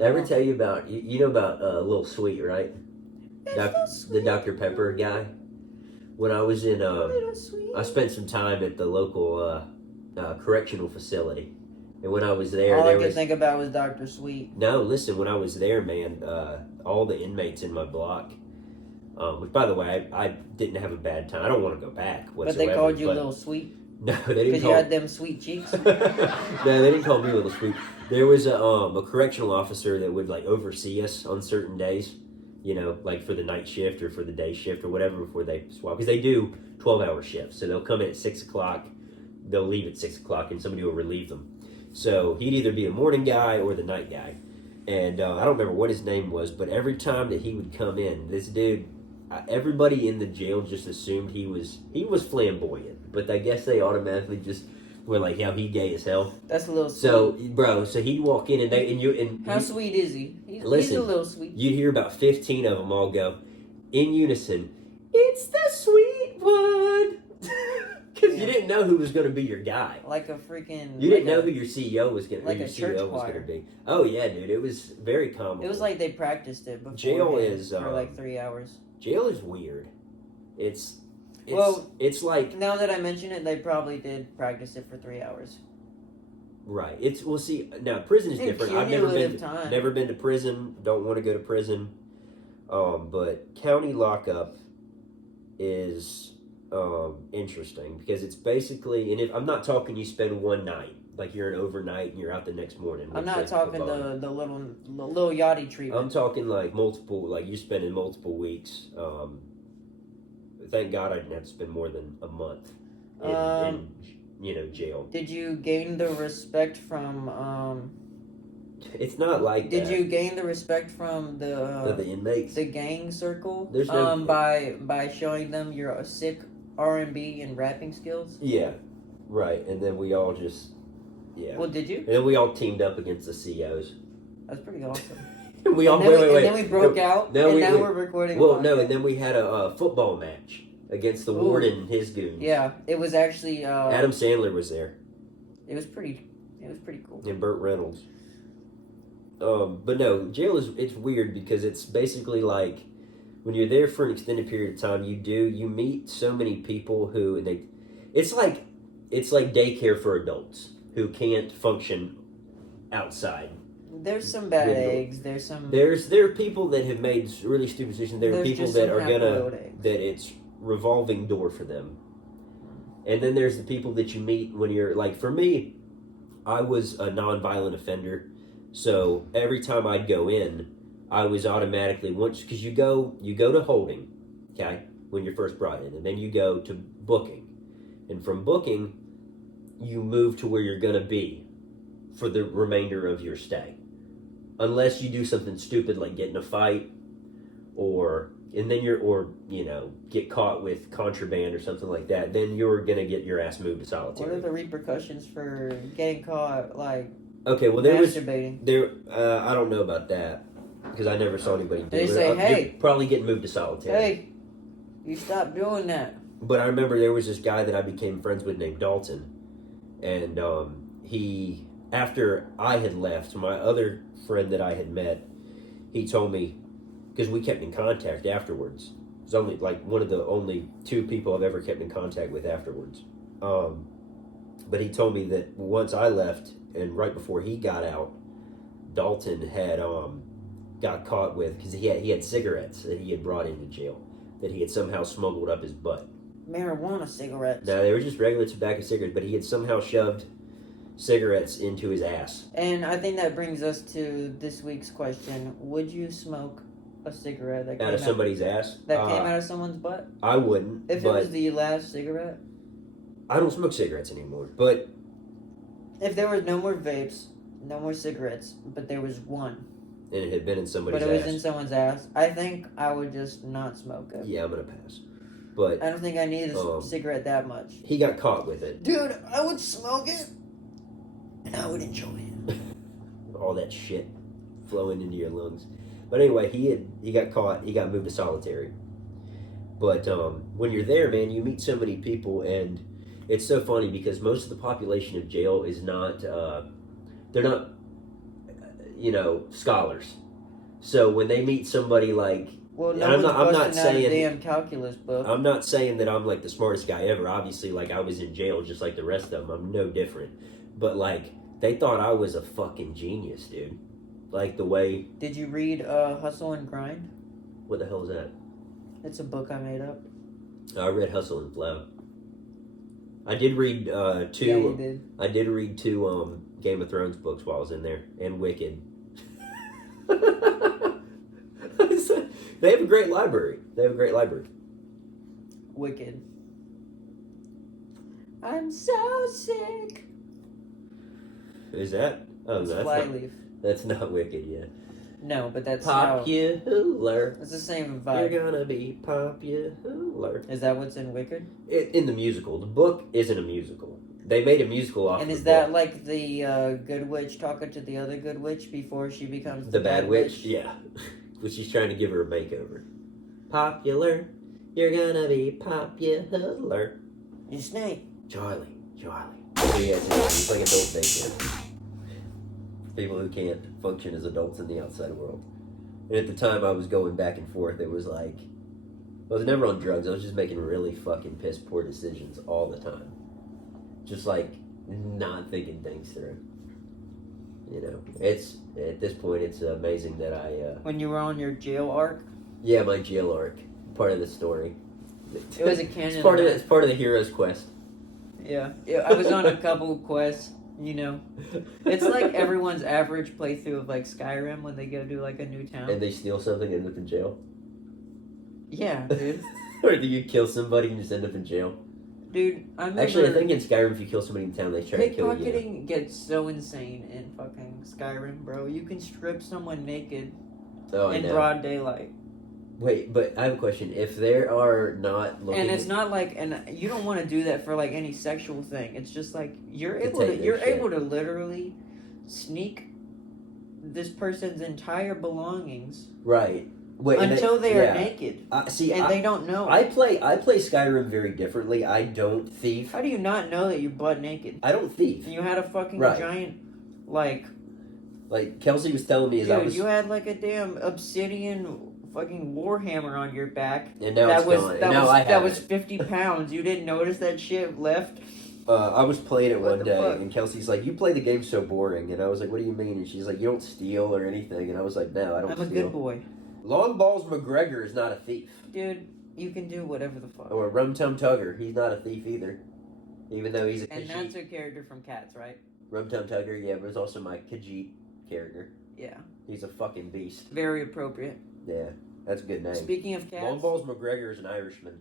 Did I ever tell you about, you know about Little Sweet, right? The Dr. Pepper guy. When I was in, I spent some time at the local correctional facility. And when I was there, all I could think about was Dr. Sweet. No, listen, when I was there, man, all the inmates in my block, which, by the way, I didn't have a bad time. I don't want to go back whatsoever. But they called you Little Sweet? No, they didn't. Because you had them sweet cheeks? No, they didn't call me Little Sweet. There was a correctional officer that would, like, oversee us on certain days, you know, like for the night shift or for the day shift or whatever before they swap. Because they do 12-hour shifts. So they'll come in at 6 o'clock, they'll leave at 6 o'clock, and somebody will relieve them. So he'd either be a morning guy or the night guy. And I don't remember what his name was, but every time that he would come in, this dude, everybody in the jail just assumed he was flamboyant. But I guess they automatically just were like, how he gay as hell. That's a little sweet. So, bro, so he'd walk in How sweet is he? He's a little sweet. You'd hear about 15 of them all go, in unison, "It's the sweet one." Because you didn't know who was going to be your guy. Like a freaking... You didn't know who your CEO was going to be. Oh, yeah, dude. It was very comical. It was like they practiced it before. Jail is... for like 3 hours. Jail is weird. It's like... Now that I mention it, they probably did practice it for 3 hours. Right. Now, prison is different. I've never been to prison. Don't want to go to prison. But county lockup is... interesting because it's basically, and I'm not talking you spend one night, like you're an overnight and you're out the next morning. I'm not talking the little yachty treatment. I'm talking like multiple, like you're spending multiple weeks. Thank God I didn't have to spend more than a month in jail. Did you gain the respect from It's not like Did you gain the respect from the inmates, the gang circle? There's by showing them your sick R&B and rapping skills? Yeah, right. And then we all just, Well, did you? And then we all teamed up against the COs. That's pretty awesome. We all wait. And then we broke out. Now we're recording. Well, no, and then we had a football match against the warden and his goons. Yeah, it was actually. Adam Sandler was there. It was pretty cool. And Burt Reynolds. But no, jail it's weird because it's basically like when you're there for an extended period of time, you meet so many people who it's like daycare for adults who can't function outside. There's some bad eggs. There are people that have made really stupid decisions. There are people that are that it's revolving door for them. And then there's the people that you meet when you're like, for me, I was a non-violent offender. So every time I'd go in, I was automatically because you go to holding, okay, when you're first brought in, and then you go to booking, and from booking, you move to where you're gonna be for the remainder of your stay, unless you do something stupid like get in a fight, or get caught with contraband or something like that. Then you're gonna get your ass moved to solitary. What are the repercussions for getting caught like? Okay, well masturbating? I don't know about that because I never saw anybody do it. They say, hey, probably getting moved to solitary. Hey, you stop doing that. But I remember there was this guy that I became friends with named Dalton, and he, after I had left, my other friend that I had met, he told me, because we kept in contact afterwards. It was only like one of the only two people I've ever kept in contact with afterwards. But he told me that once I left and right before he got out, Dalton had got caught with, because he had cigarettes that he had brought into jail that he had somehow smuggled up his butt. Marijuana cigarettes. No, they were just regular tobacco cigarettes, but he had somehow shoved cigarettes into his ass. And I think that brings us to this week's question: would you smoke a cigarette that out of somebody's ass? That came out of someone's butt? I wouldn't. If it was the last cigarette? I don't smoke cigarettes anymore, but... If there was no more vapes, no more cigarettes, but there was one. And it had been in somebody's ass. But it was in someone's ass. I think I would just not smoke it. Yeah, I'm going to pass. But I don't think I need a cigarette that much. He got caught with it. Dude, I would smoke it, and I would enjoy it. All that shit flowing into your lungs. But anyway, he got caught. He got moved to solitary. But when you're there, man, you meet so many people, and it's so funny because most of the population of jail is not, they're not, scholars. So when they meet somebody like, well, no I'm not out saying a damn calculus book. I'm not saying that I'm like the smartest guy ever. Obviously, like I was in jail just like the rest of them. I'm no different. But like they thought I was a fucking genius, dude. Like the way. Did you read Hustle and Grind? What the hell is that? It's a book I made up. I read Hustle and Flow. I did read two. Yeah, you did. I did read two Game of Thrones books while I was in there, and Wicked. They have a great library. Wicked. I'm so sick. Is that? Oh, it's no, Flyleaf. That's not Wicked yet. No, but that's popular. It's the same vibe. You're gonna be popular. Is that what's in Wicked? In the musical. The book isn't a musical. They made a musical off. And the is that book. like the good witch talking to the other good witch before she becomes the bad witch? Yeah, but she's trying to give her a makeover. Popular, you're gonna be popular. You snake. Charlie. So yeah, it's like adult daycare. People who can't function as adults in the outside world. And at the time I was going back and forth, it was like, I was never on drugs, I was just making really fucking piss poor decisions all the time. Just like, not thinking things through. It's, at this point, it's amazing that I... When you were on your jail arc? Yeah, my jail arc. Part of the story. It was a canon. It's part of the hero's quest. Yeah, I was on a couple quests, It's like everyone's average playthrough of like Skyrim when they go to like a new town. And they steal something and end up in jail? Yeah, dude. Or do you kill somebody and just end up in jail? Dude, I remember... Actually, I think in Skyrim, if you kill somebody in town, they try to kill you. Pickpocketing gets so insane in fucking Skyrim, bro. You can strip someone naked in broad daylight. Wait, but I have a question. If there are not looking... And it's not like... And you don't want to do that for like any sexual thing. It's just like, you're able to literally sneak this person's entire belongings. Right. Wait, until they are naked. They don't know. I play Skyrim very differently. I don't thief. How do you not know that you're butt naked? I don't thief. And you had a fucking giant, like Kelsey was telling me, you had like a damn obsidian fucking warhammer on your back. And now it's gone. That was 50 pounds. You didn't notice that shit left? I was playing it one day, and Kelsey's like, "You play the game so boring." And I was like, "What do you mean?" And she's like, "You don't steal or anything." And I was like, "No, I don't steal." I'm a good boy. Long Balls McGregor is not a thief. Dude, you can do whatever the fuck. Or Rum Tum Tugger, he's not a thief either. Even though he's a Khajiit. And that's a character from Cats, right? Rum Tum Tugger, yeah, but it's also my Khajiit character. Yeah. He's a fucking beast. Very appropriate. Yeah, that's a good name. Speaking of cats... Long Balls McGregor is an Irishman.